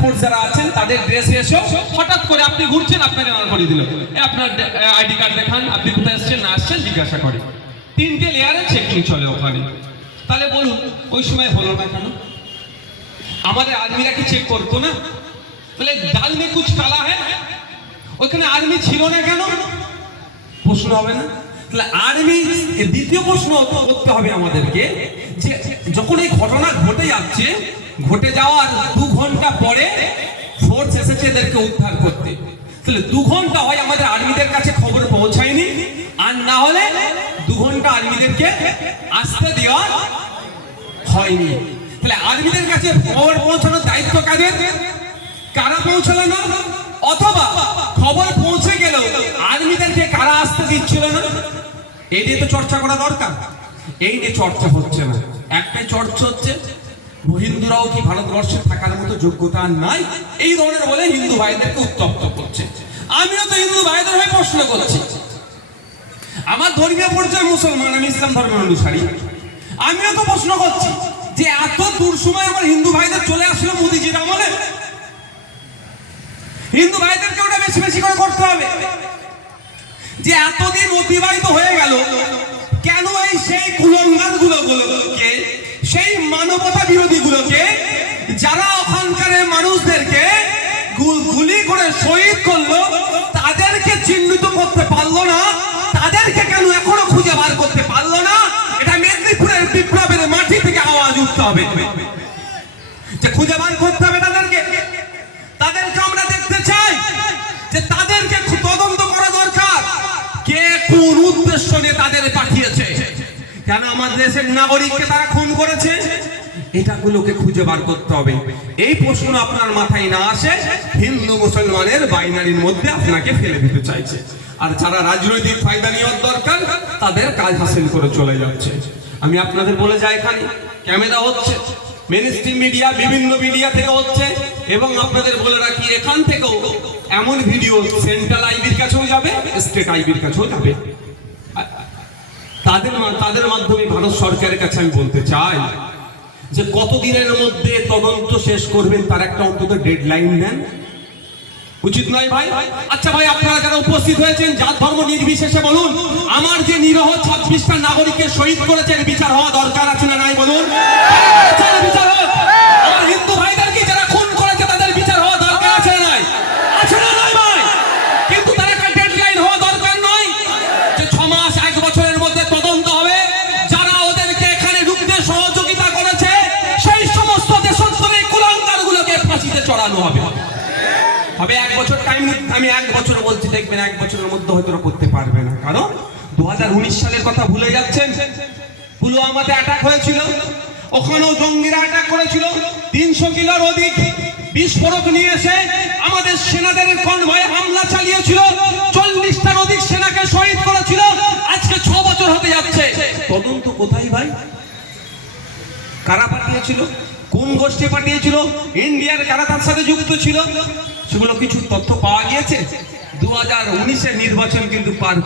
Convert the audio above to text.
Force যারা আছেন তাদের ড্রেসে এসেও হঠাৎ করে আপনি ঘুরছেন, আপনাকে দাঁড় করিয়ে দিল, আপনার আইডি কার্ড দেখান, আপনি কোথায় এসেছেন না আসছেন জিজ্ঞাসা করে। 3টে লেয়ারে চেকিং চলে ওখানে। তাহলে বলুন ওই সময় হলো না কেন? আমাদের আর্মিরা কি চেক করতো না? তাহলে ডাল মে কুছ কালা হ্যাঁ, ওইখানে আর্মি ছিল না কেন? প্রশ্ন হবে না? তাহলে আর্মি দ্বিতীয় প্রশ্ন করতে হবে আমাদেরকে, যে যখন এই ঘটনা ঘটে যাচ্ছে, ঘটে যাওয়ার 2 ঘন্টা পরে ফোর্স এসেছে এদেরকে উদ্ধার করতে, তাহলে 2 ঘন্টা হয় আমাদের আর্মিদের কাছে খবর পৌঁছায়নি, আর না হলে 2 ঘন্টা আর্মিদেরকে আসতে দেওয়া হয়নি। তাহলে আর্মিদের কাছে খবর পৌঁছানোর দায়িত্ব কাদের? কারা পৌঁছালো না? অথবা খবর পৌঁছে গেল আর্মিদেরকে কারা আসতে দিচ্ছিল না? এই নিয়ে তো চর্চা করা দরকার। এই নিয়ে চর্চা হচ্ছে না। একটাই চর্চা হচ্ছে হিন্দুরাও কি ভারতবর্ষে থাকার মতো যোগ্যতা নাই, এই ধরনের বলে হিন্দু ভাইদেরকে উত্তপ্ত করছে। আমিও তো হিন্দু ভাইদের হয়ে প্রশ্ন করছি। আমার ধর্মীয় পরিচয় মুসলমান, আমি ইসলাম ধর্মের অনুসারী। আমিও তো প্রশ্ন করছি যে এত দূর সময় আমার হিন্দু ভাইদের চলে আসলো মোদিজির আমলে, হিন্দু ভাইদেরকে ওটা বেশি বেশি করে করতে হবে। যে এতদিন অতিবাহিত হয়ে গেল, কেন এই সেই কুলঙ্গার গুলোকে, সেই মানবতা বিরোধী গুলোকে, যারা ওখানকার মানুষদেরকে গুলি করে শহীদ করলো, তাদেরকে চিহ্নিত করতে পারলো না? তাদেরকে কেন এখনো খুঁজে বার করতে পারলো না? এটা মেদিনীপুরের বিপ্লবের মাটি থেকে আওয়াজ উঠতে হবে যে খুঁজে বার করতে হবে তাদেরকে। তাদেরকে আমরা দেখতে চাই যে তাদেরকে তদন্ত করা দরকার, কে কোন উদ্দেশ্য নিয়ে তাদের পাঠিয়েছে, কেন আমাদের দেশের নাগরিককে তারা খুন করেছে, এটাগুলোকে খুঁজে বার করতে হবে। এই প্রশ্ন আপনার মাথায় না আসে, হিন্দু মুসলমানের বাইনারির মধ্যে আপনাকে ফেলে দিতে চাইছে। আর যারা রাজনৈতিক ফায়দা নেওয়ার দরকার, তাদের কাজ হাসিল করে চলে যাচ্ছে। আমি আপনাদের বলে যাই, এখানে ক্যামেরা হচ্ছে, মেইনস্ট্রিম মিডিয়া, বিভিন্ন মিডিয়া থেকে হচ্ছে, এবং আপনাদের বলে রাখি এখান থেকেও এমন ভিডিও সেন্ট্রাল আইবির কাছেও যাবে, স্টেট আইবির কাছেও যাবে। তাদের মাধ্যমে ভারত সরকারের কাছে আমি বলতে চাই যে কতদিনের মধ্যে তদন্ত শেষ করবেন তার একটা অন্তত ডেডলাইন দেন। উচিত নয় ভাই? আচ্ছা ভাই, আপনারা যারা উপস্থিত হয়েছেন, জাত ধর্ম নির্বিশেষে বলুন, আমার যে নিরহ 26টা নাগরিককে শহীদ করেছেন, বিচার হওয়া দরকার আছে না নাই বলুন? বিচার হোক। আমার হিন্দু ভাইদেরকে যারা খুন করেছে তাদের বিচার হওয়া দরকার আছে না নাই? আছে না নাই ভাই? কিন্তু তার একটা ডেডলাইন হওয়া দরকার নয় যে 6 মাস 1 বছরের মধ্যে তদন্ত হবে, যারা ওদেরকে এখানে ঢুকতে সহযোগিতা করেছে সেই সমস্ত দেশদ্রোহী কুলাঙ্গারগুলোকে ফাঁসিতে চড়ানো হবে। 1 বছর টাইম, আমি 1 বছর বলছি, দেখবেন 1 বছরের মধ্যে হয়তো করতে পারবে না। কারণ 2019 সালের কথা ভুলে যাচ্ছেন। পুলওয়ামাতে অ্যাটাক হয়েছিল, ওখানেও জঙ্গিরা অ্যাটাক করেছিল, 300 কিলোর অধিক বিস্ফোরক নিয়ে এসে আমাদের সেনাদের কনভয়ে হামলা চালিয়েছিল, 40টার অধিক সেনাকে শহীদ করেছিল। আজকে 6 বছর হতে যাচ্ছে, তদন্ত কোথায় ভাই? কারা পাঠিয়েছিল, কোন গোষ্ঠী পাঠিয়েছিল, ইন্ডিয়ার কারা তার সাথে যুক্ত ছিল, সেগুলো কিছু তথ্য পাওয়া গিয়েছে? 2019-এর নির্বাচন কিন্তু পার